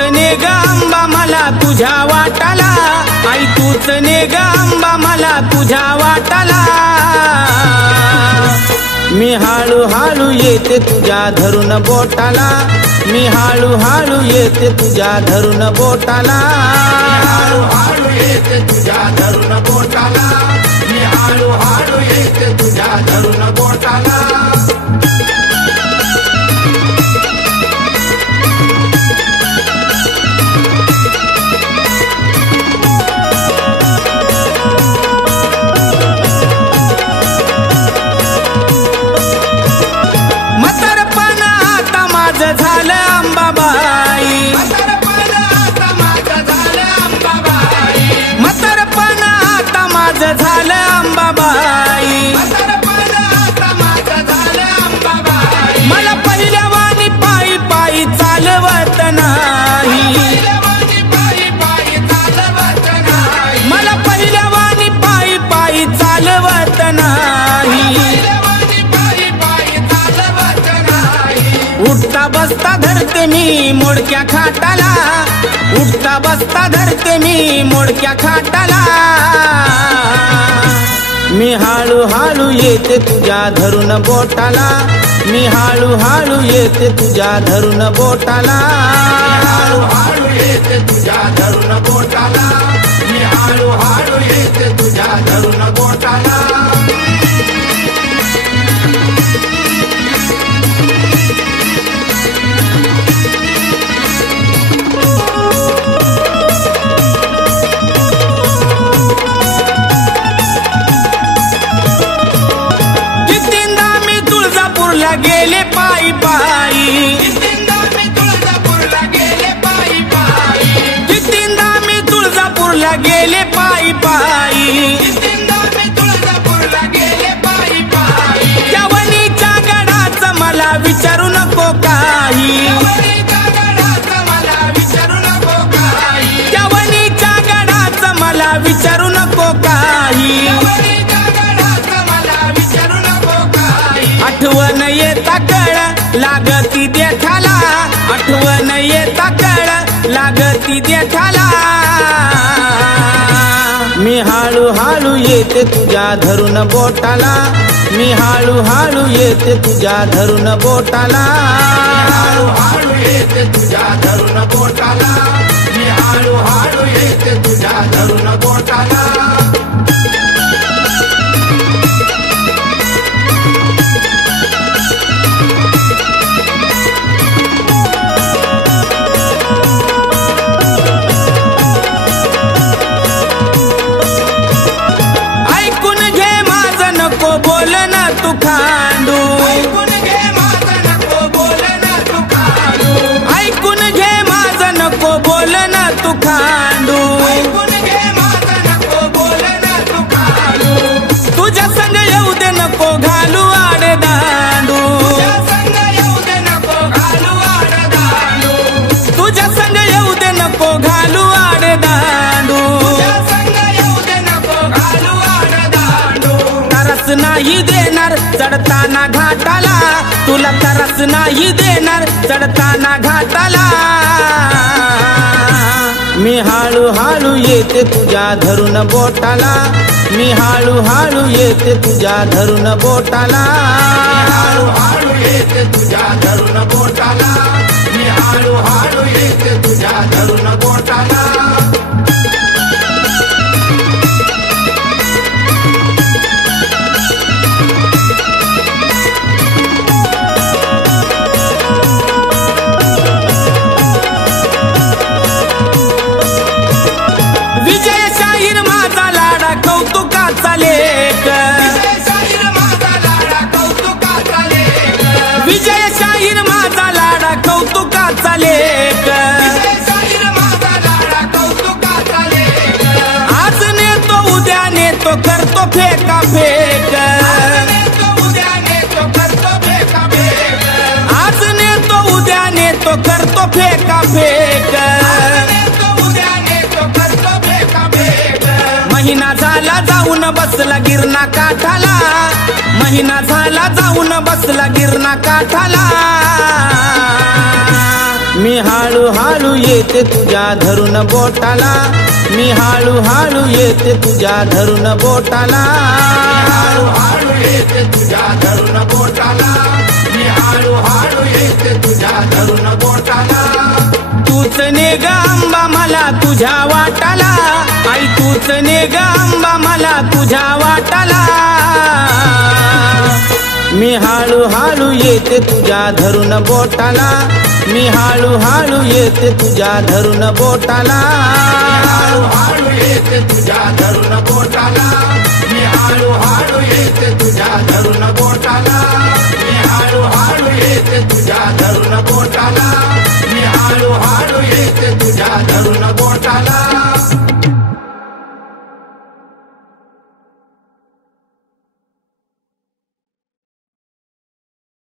ने ग अंबा मला तुझ्या वाटाला, आई तूच ने ग अंबा मला तुझ्या वाटाला। मी हळू हळू येते तुझ्या धरून बोटाला, मी हळू हळू येते तुझ्या धरून बोटाला, हळू हळू येते तुझ्या धरून बोटाला, मी हळू हळू येते तुझ्या धरून बोटाला। म्हातारपण आता माझं झालं अंबाबाई, म्हातारपण आता माझं झालं अंबाबाई, म्हातारपण आता माझं झालं अंबाबाई। म्हातारपण आता माझं झालं अंबाबाई। मला पहिल्या वाणी पायी पायी चालवत नाही, पहिल्यावानी पायी पायी चालवत नाही, मला पहिल्या वाणी पायी पायी चालवत नाही। पहिल्यावानी पायी पायी चालवत नाही। उठता बसता धरते मी मोडक्या खाटाला, उठता बसता धरते मी मोडक्या खाटाला। मी हळू हळू येते तुझ्या धरून बोटाला, मी हळू हळू येते तुझ्या धरून बोटाला, हळू हळू येते तुझ्या धरून बोटाला, मी हळू हळू येते तुझ्या धरून बोटाला। कितींदा मी तुळजापूरला गेले पायी पायी, कितींदा मी तुळजापूरला गेले पायी पायी, कितींदा मी तुळजापूरला गेले पायी पायी। कितींदा मी तुळजापूरला गेले पायी पायी। त्या वणीच्या गडाचं मला विचारू नको काही, वणीच्या गडाचं मला विचारू नको काही, त्या वणीच्या गडाचं मला विचारू नको काही। वणीच्या गडाचं मला विचारू नको काही। आठवण येता कळ लागती देठाला, आठवण येता कळ लागती देठाला। मी हळू हळू येते तुझ्या धरून बोटाला, मी हळू हळू येते तुझ्या धरून बोटाला, हळू हळू येते तुझ्या धरून बोटाला, मी हळू हळू येते तुझ्या धरून बोटाला। ऐकून घे माझं नको बोलन तू खांडू, ऐकून घे माझं नको बोलन तू खांडू, ऐकून घे माझं नको बोलन तू खांडू। ऐकून घे माझं नको बोलन तू खांडू, तुझ्या संग येऊ दे नको घालू आडे दांडू, तुझ्या संग येऊ दे नको घालू आडदांडू, तुझ्या संग येऊ दे नको घालू आडे दांडू। तुझ्या संग येऊ दे नको घालू आडदांडू। तरस नाही देणार चढताना घाटाला, तुला तरस नाही देणार चढताना घाटाला। मी हळू हळू येते तुझ्या धरून बोटाला, मी हळू हळू येते तुझ्या धरून बोटाला, हळू हळू येते तुझ्या धरून बोटाला, मी हळू हळू येते तुझ्या धरून बोटाला। विजय शाहीर माझा लाडा कौतुकाचा लेख, शाहीर माझा लाडा कौतुकाचा लेख, विजय शाहीर माझा लाडा कौतुकाचा लेख। शाहीर माझा लाडा कौतुकाचा लेख। आज नेतो उद्या नेतो करतो फेका फेक, नेतो उद्या नेतो करतो फेका फेक, आज नेतो उद्या नेतो करतो फेका फेक। नेतो उद्या नेतो करतो फेका फेक। महिना झाला जाऊन बसला गिरणा काठाला, महिना झाला जाऊन बसला गिरणा काठाला। मी मी हाळू हाळू येते तुझ्या धरून बोटाला मी हाळू हाळू येते तुझ्या धरून बोटाला हाळू हाळू येते तुझ्या धरून बोटाला मी हाळू हाळू येते तुझ्या धरून बोटाला तूच ने ग आंबा मला तुझ्या वाटाला आई तूच ने ग आंबा मला तुझ्या वाटाला मी हाळू हाळू येते तुझ्या धरून बोटाला मी हाळू हाळू येते तुझ्या धरून बोटाला हाळू हाळू येते तुझ्या धरून बोटाला मी हाळू हाळू येते तुझ्या धरून बोटाला मी हाळू हाळू येते तुझ्या धरून बोटाला मी हाळू हाळू येते तुझ्या धरून